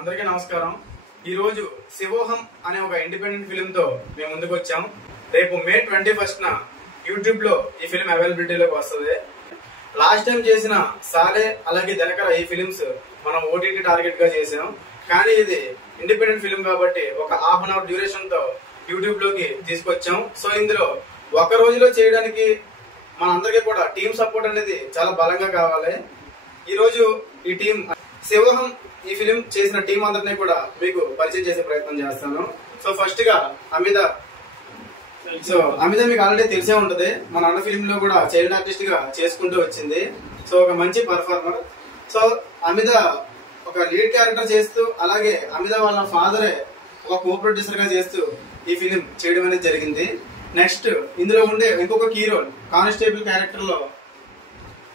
అందరికీ నమస్కారం. ఈ రోజు శివోహం అనే ఒక ఇండిపెండెంట్ ఫిల్మ్ తో మేము ముందుకు వచ్చాం. రేపు మే 21న యూట్యూబ్ లో ఈ ఫిల్మ్ అవైలబిలిటీలోకి వస్తుంది. లాస్ట్ టైం చేసిన సాలే అలాగే దినకర ఈ ఫిలిమ్స్ మనం ఓటీటీ టార్గెట్ గా చేసాం. కానీ ఇది ఇండిపెండెంట్ ఫిల్మ్ కాబట్టి ఒక హాఫ్ అన్ అవర్ డ్యూరేషన్ తో యూట్యూబ్ లోకి తీసుకొచ్చాం. సో ఇందులో ఒక రోజులో చేయడానికి మనందరికీ కూడా టీమ్ సపోర్ట్ అనేది చాలా బలంగా కావాలి. ఈ రోజు ఈ టీం శివోహం ఈ ఫిలిం చేసిన టీం అందరినీ కూడా మీకు పరిచయం చేసే ప్రయత్నం చేస్తాను. సో ఫస్ట్ గా అమిత మీకు ఆల్రెడీ తెలిసే ఉంటది. మన అన్న ఫిలిం లో కూడా చైల్డ్ ఆర్టిస్ట్ గా చేసుకుంటూ వచ్చింది. సో ఒక మంచి పర్ఫార్మర్. సో అమిత ఒక లీడ్ క్యారెక్టర్ చేస్తూ అలాగే అమిత వాళ్ళ ఫాదరే ఒక కో ప్రొడ్యూసర్ గా చేస్తూ ఈ ఫిలిం చేయడం అనేది జరిగింది. నెక్స్ట్ ఇందులో ఉండే ఇంకొక కీ రోల్ కానిస్టేబుల్ క్యారెక్టర్ లో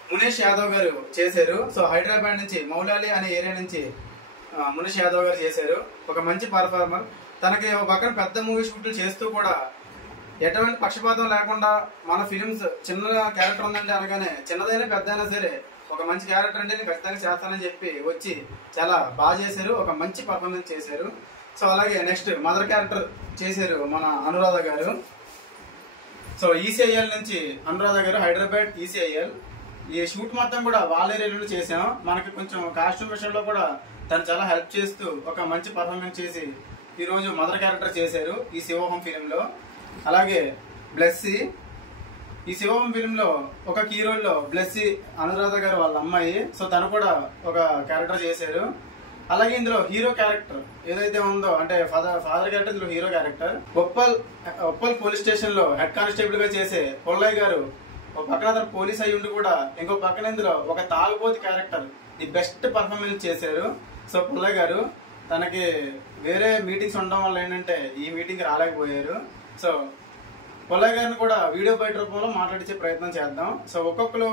మునేష్ యాదవ్ గారు చేశారు. సో హైదరాబాద్ నుంచి మౌలాలి అనే ఏరియా నుంచి మునేష్ యాదవ్ గారు చేశారు. ఒక మంచి పర్ఫార్మర్. తనకి ఒక పక్కన పెద్ద మూవీ షూట్లు చేస్తూ కూడా ఎటువంటి పక్షపాతం లేకుండా మన ఫిలిమ్స్ చిన్న క్యారెక్టర్ ఉందంటే అనగానే చిన్నదైనా పెద్ద అయినా సరే ఒక మంచి క్యారెక్టర్ అంటే నేను ఖచ్చితంగా చేస్తానని చెప్పి వచ్చి చాలా బాగా చేశారు. ఒక మంచి పర్ఫార్మెన్స్ చేశారు. సో అలాగే నెక్స్ట్ మదర్ క్యారెక్టర్ చేశారు మన అనురాధ గారు. సో ఈసీఐఎల్ నుంచి అనురాధ గారు హైదరాబాద్ ఈసీఐఎల్. ఈ షూట్ మొత్తం కూడా వాళ్ళ ఏరియాలో చేసాం. మనకి కొంచెం కాస్ట్యూమ్ విషయంలో కూడా తను చాలా హెల్ప్ చేస్తూ ఒక మంచి పర్ఫార్మెన్స్ చేసి ఈ రోజు మదర్ క్యారెక్టర్ చేశారు ఈ శివోహం ఫిలిం లో. అలాగే బ్లెస్సీ ఈ శివోహం ఫిలిం లో ఒక కీ రోల్ లో బ్లెస్సీ అనురాధ గారు వాళ్ళ అమ్మాయి. సో తను కూడా ఒక క్యారెక్టర్ చేశారు. అలాగే ఇందులో హీరో క్యారెక్టర్ ఏదైతే ఉందో అంటే ఫాదర్ క్యారెక్టర్ ఇందులో hero character. Uppal police station లో హెడ్ కానిస్టేబుల్ గా చేసే పుల్లయ్య గారు ఒక పక్కన అతను పోలీస్ అయి ఉండి కూడా ఇంకో పక్కన ఇందులో ఒక తాగుబోతు క్యారెక్టర్ ది బెస్ట్ పర్ఫార్మెన్స్ చేశారు. సో పుల్లయ్య గారు తనకి వేరే మీటింగ్స్ ఉండడం వల్ల ఏంటంటే ఈ మీటింగ్ రాలేకపోయారు. సో పుల్లయ్య గారిని కూడా వీడియో బయట రూపంలో మాట్లాడించే ప్రయత్నం చేద్దాం. సో ఒక్కొక్కరు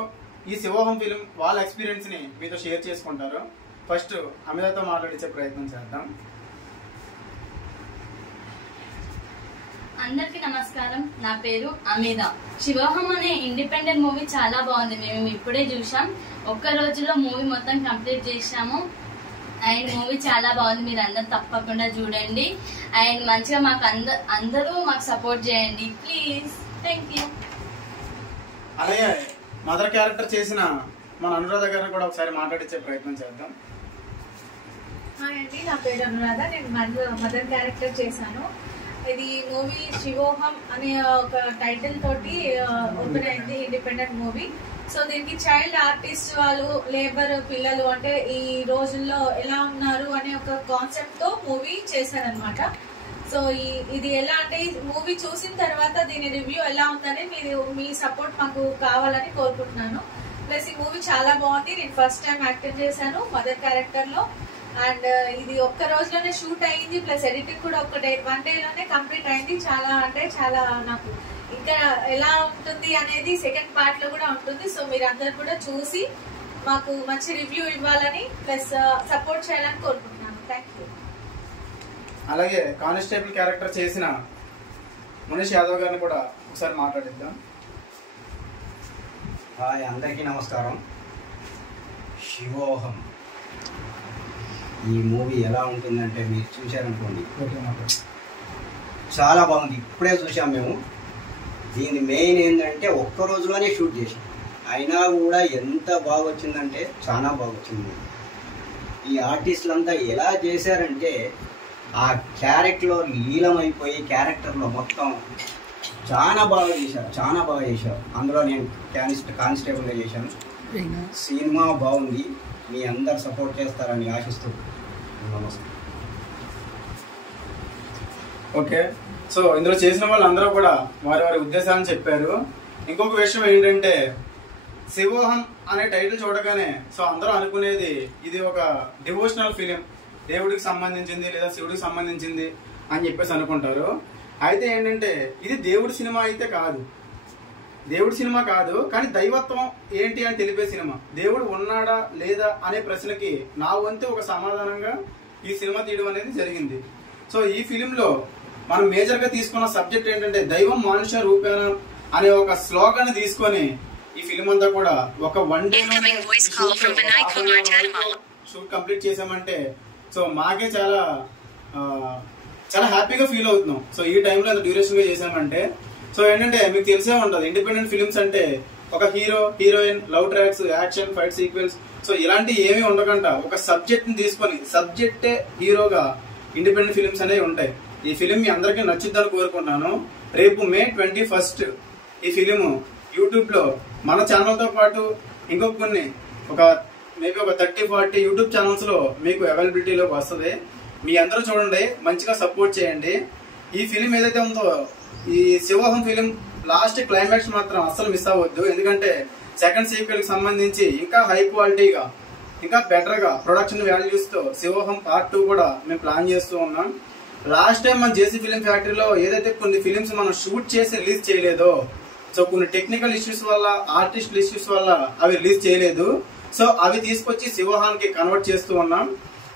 ఈ శివోహం ఫిలిం వాళ్ళ ఎక్స్పీరియన్స్ ని మీతో షేర్ చేసుకుంటారు. ఫస్ట్ అమితతో మాట్లాడించే ప్రయత్నం చేద్దాం. అందరికి నమస్కారం. నా పేరు అమిత. శివోహం అనే ఇండిపెండెంట్ మూవీ చాలా బాగుంది. మేము ఇప్పుడే చూసాం. ఒక్క రోజులో మూవీ మొత్తం కంప్లీట్ చేసాము. అండ్ మూవీ చాలా బాగుంది. మీరు అందరు తప్పకుండా చూడండి. అండ్ మంచిగా మాకు అందరూ మాకు సపోర్ట్ చేయండి ప్లీజ్. Thank you. అలాగే మదర్ క్యారెక్టర్ చేసిన మన అనురాధ గారిని కూడా ఒకసారి మాట్లాడించే ప్రయత్నం చేద్దాం. హాయ్ అండి, నా పేరు అనురాధ. నేను మదర్ క్యారెక్టర్ చేశాను. ఇది మూవీ శివోహం అనే ఒక టైటిల్ తోటి ఓపెన్ అయింది ఇండిపెండెంట్ మూవీ. సో దీనికి చైల్డ్ ఆర్టిస్ట్ వాళ్ళు లేబర్ పిల్లలు అంటే ఈ రోజుల్లో ఎలా ఉన్నారు అనే ఒక కాన్సెప్ట్ తో మూవీ చేశారనమాట. సో ఇది ఎలా అంటే మూవీ చూసిన తర్వాత దీని రివ్యూ ఎలా ఉందని మీ సపోర్ట్ మాకు కావాలని కోరుకుంటున్నాను. ప్లస్ ఈ మూవీ చాలా బాగుంది. నేను ఫస్ట్ టైం యాక్టింగ్ చేశాను మదర్ క్యారెక్టర్ లో. అండ్ ఇది ఒక్క రోజులోనే షూట్ అయింది. ప్లస్ ఎడిటింగ్ కూడా వన్ డే లోనే కంప్లీట్ అయింది. చాలా అంటే చాలా నాకు ఇంకా ఎలా ఉంటుంది అనేది సెకండ్ పార్ట్ లో కూడా ఉంటుంది. సో మీరు అందరు కూడా చూసి మాకు మంచి రివ్యూ ఇవ్వాలని ప్లస్ సపోర్ట్ చేయాలని కోరుకుంటున్నాను. Thank you. అలాగే కానిస్టేబుల్ క్యారెక్టర్ చేసిన మునేష్ యాదవ్ గారిని కూడా ఒకసారి మాట్లాడిద్దాం. హాయ్, అందరికీ నమస్కారం. శివోహం ఈ మూవీ ఎలా ఉంటుందంటే మీరు చూశారనుకోండి, చాలా బాగుంది. ఇప్పుడే చూసాం మేము. దీని మెయిన్ ఏంటంటే ఒక్క రోజులోనే షూట్ చేసాం. అయినా కూడా ఎంత బాగా వచ్చిందంటే చాలా బాగా వచ్చింది. ఈ ఆర్టిస్టులంతా ఎలా చేశారంటే ఆ క్యారెక్టర్లో లీలమైపోయి క్యారెక్టర్లో మొత్తం చాలా బాగా చేశారు. అందులో నేను కానిస్టేబుల్గా చేశాను. సినిమా బాగుంది. మీ అందరు సపోర్ట్ చేస్తారని ఆశిస్తూ నమస్కారం. ఓకే, సో ఇందులో చేసిన వాళ్ళందరూ కూడా వారి వారి ఉద్దేశాలను చెప్పారు. ఇంకొక విషయం ఏంటంటే శివోహం అనే టైటిల్ చూడగానే సో అందరూ అనుకునేది ఇది ఒక డివోషనల్ ఫిలిం, దేవుడికి సంబంధించింది లేదా శివుడికి సంబంధించింది అని చెప్పేసి అనుకుంటారు. అయితే ఏంటంటే ఇది దేవుడి సినిమా అయితే కాదు. దేవుడి సినిమా కాదు, కానీ దైవత్వం ఏంటి అని తెలిపే సినిమా. దేవుడు ఉన్నాడా లేదా అనే ప్రశ్నకి నా వంతు ఒక సమాధానంగా ఈ సినిమా తీయడం అనేది జరిగింది. సో ఈ ఫిలింలో మనం మేజర్ గా తీసుకున్న సబ్జెక్ట్ ఏంటంటే దైవం మనుష్య రూపేణ అనే ఒక స్లోగన్ తీసుకొని ఈ ఫిలిం అంతా కూడా ఒక వన్ డే షూట్ కంప్లీట్ చేసామంటే సో మాకే చాలా చాలా హ్యాపీగా ఫీల్ అవుతున్నాం. సో ఈ టైంలో ఎంత డ్యూరేషన్ గా చేసామంటే, సో ఏంటంటే మీకు తెలిసే ఉంటది ఇండిపెండెంట్ ఫిలిమ్స్ అంటే ఒక hero heroine, love tracks, action, fight sequence, so ఇలాంటి ఏమీ ఉండకుండా ఒక సబ్జెక్ట్ ని తీసుకొని సబ్జెక్టే హీరోగా ఇండిపెండెంట్ ఫిలిమ్స్ అనేవి ఉంటాయి. ఈ ఫిలిం మీ అందరికీ నచ్చుద్దని కోరుకుంటున్నాను. రేపు May 21 ఈ ఫిలిం యూట్యూబ్ లో మన ఛానల్ తో పాటు ఇంకొక కొన్ని మేబీ ఒక 30-40 యూట్యూబ్ ఛానల్స్ లో మీకు అవైలబిలిటీలోకి వస్తుంది. మీ అందరూ చూడండి, మంచిగా సపోర్ట్ చేయండి. ఈ ఫిలిం ఏదైతే ఉందో, ఈ శివోహం ఫిలిం లాస్ట్ క్లైమాక్స్ మాత్రం అస్సలు మిస్ అవ్వద్దు. ఎందుకంటే సెకండ్ సీక్వెల్ కి సంబంధించి ఇంకా హై క్వాలిటీగా, ఇంకా బెటర్ గా ప్రొడక్షన్ వాల్యూస్ తో శివోహం Part 2 కూడా మేము ప్లాన్ చేస్తూ ఉన్నాం. లాస్ట్ టైం మన జేసీ ఫిలిం ఫ్యాక్టరీలో ఏదైతే కొన్ని ఫిలిమ్స్ మనం షూట్ చేసి రిలీజ్ చేయలేదో, సో కొన్ని టెక్నికల్ ఇష్యూస్ వల్ల, ఆర్టిస్టుల ఇష్యూస్ వల్ల అవి రిలీజ్ చేయలేదు. సో అవి తీసుకొచ్చి శివోహానికి కన్వర్ట్ చేస్తూ ఉన్నాం.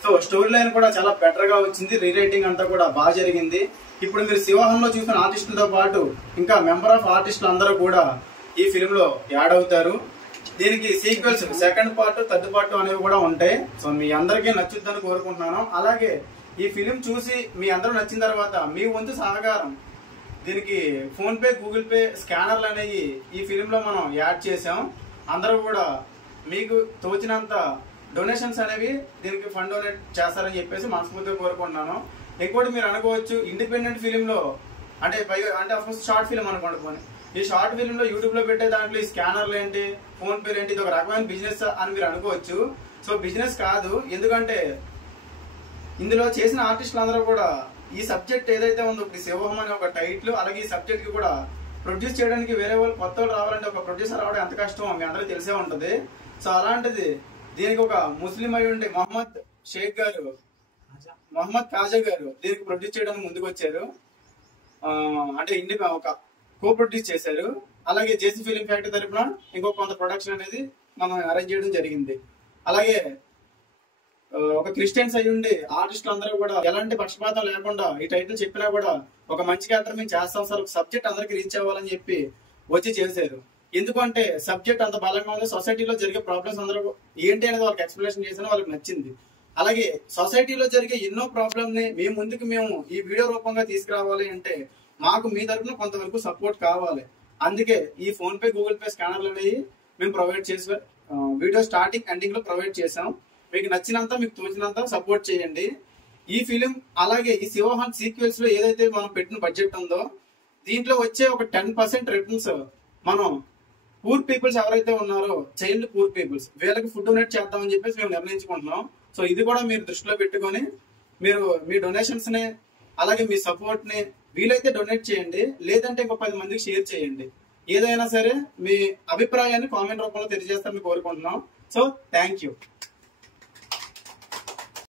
సో స్టోరీ లైన్ కూడా చాలా బెటర్ గా వచ్చింది, రీరైటింగ్ అంతా కూడా బాగా జరిగింది. ఇప్పుడు మీరు శివోహంలో చూసిన ఆర్టిస్టులతో పాటు ఇంకా మెంబర్ ఆఫ్ ఆర్టిస్టులు అందరూ కూడా ఈ ఫిలిం లో యాడ్ అవుతారు. దీనికి sequels second part, third part అనేవి కూడా ఉంటాయి. సో మీ అందరికీ నచ్చుద్దని కోరుకుంటున్నాను. అలాగే ఈ ఫిలిం చూసి మీ అందరూ నచ్చిన తర్వాత మీ వంతు సహకారం, దీనికి ఫోన్ పే, గూగుల్ పే స్కానర్లు అనేవి ఈ ఫిలిం లో మనం యాడ్ చేసాం. అందరూ కూడా మీకు తోచినంత డొనేషన్స్ అనేవి దీనికి ఫండ్ డొనేట్ చేస్తారని చెప్పేసి మనస్ఫూర్తిగా కోరుకుంటున్నాను. ఇంకోటి మీరు అనుకోవచ్చు, ఇండిపెండెంట్ ఫిలిం లో అంటే షార్ట్ ఫిలిం అనుకోండి పోనీ, ఈ షార్ట్ ఫిలిం లో యూట్యూబ్ లో పెట్టే దాంట్లో ఈ స్కానర్లు ఏంటి, ఫోన్ పేలు ఏంటి, ఇది ఒక రకమైన బిజినెస్ అని మీరు అనుకోవచ్చు. సో బిజినెస్ కాదు, ఎందుకంటే ఇందులో చేసిన ఆర్టిస్టులు అందరూ కూడా ఈ సబ్జెక్ట్ ఏదైతే ఉందో, ఇప్పుడు శివోహం అనే ఒక టైటిల్, అలాగే ఈ సబ్జెక్ట్ కి కూడా ప్రొడ్యూస్ చేయడానికి వేరే వాళ్ళు కొత్త వాళ్ళు రావాలంటే ఒక ప్రొడ్యూసర్ రావడం ఎంత కష్టం మీ అందరికీ తెలిసే ఉంటది. సో అలాంటిది దీనికి ఒక ముస్లిం అయి ఉండే మొహమ్మద్ కాజా గారు దీనికి ప్రొడ్యూస్ చేయడానికి ముందుకు వచ్చారు. అంటే ఒక కో ప్రొడ్యూస్ చేశారు. అలాగే జేసీ ఫిలిం ఫ్యాక్టరీ తరఫున ఇంకో కొంత ప్రొడక్షన్ అనేది మనం అరేంజ్ చేయడం జరిగింది. అలాగే ఒక క్రిస్టియన్స్ అయి ఉండి ఆర్టిస్టులు అందరూ కూడా ఎలాంటి పక్షపాతం లేకుండా ఈ టైటిల్ చెప్పినా కూడా ఒక మంచి క్యారెక్టర్ మేము చేస్తాం సార్, సబ్జెక్ట్ అందరికి రీచ్ అవ్వాలని చెప్పి వచ్చి చేశారు. ఎందుకంటే సబ్జెక్ట్ అంత బలంగా ఉంది, సొసైటీలో జరిగే ప్రాబ్లమ్స్ అందరూ ఏంటి అనేది వాళ్ళకి ఎక్స్ప్లెనేషన్ చేసినా వాళ్ళకి నచ్చింది. అలాగే సొసైటీలో జరిగే ఎన్నో ప్రాబ్లమ్ ని మేము ఈ వీడియో రూపంగా తీసుకురావాలి అంటే మాకు మీ తరఫున కొంతవరకు సపోర్ట్ కావాలి. అందుకే ఈ ఫోన్ పే, గూగుల్ పే స్కానర్లు అనేవి మేము ప్రొవైడ్ చేసి వీడియో స్టార్టింగ్ ఎండింగ్ లో ప్రొవైడ్ చేసాం. మీకు నచ్చినంత, మీకు తోచినంత సపోర్ట్ చేయండి. ఈ ఫిలిం అలాగే ఈ శివోహం సీక్వెల్స్ లో ఏదైతే మనం పెట్టిన బడ్జెట్ ఉందో, దీంట్లో వచ్చే ఒక 10% రిటర్న్స్ మనం పూర్ పీపుల్స్ ఎవరైతే ఉన్నారో, చైల్డ్ పూర్ పీపుల్స్, వీళ్ళకి ఫుడ్ డొనేట్ చేద్దామని చెప్పేసి మేము నిర్ణయించుకుంటున్నాం. సో ఇది కూడా మీరు దృష్టిలో పెట్టుకొని మీరు మీ డొనేషన్స్ ని, అలాగే మీ సపోర్ట్ ని వీలైతే డొనేట్ చేయండి, లేదంటే ఇంకో 10 మందికి షేర్ చేయండి. ఏదైనా సరే మీ అభిప్రాయాన్ని కామెంట్ రూపంలో తెలియజేస్తారని కోరుకుంటున్నాం. So thank you.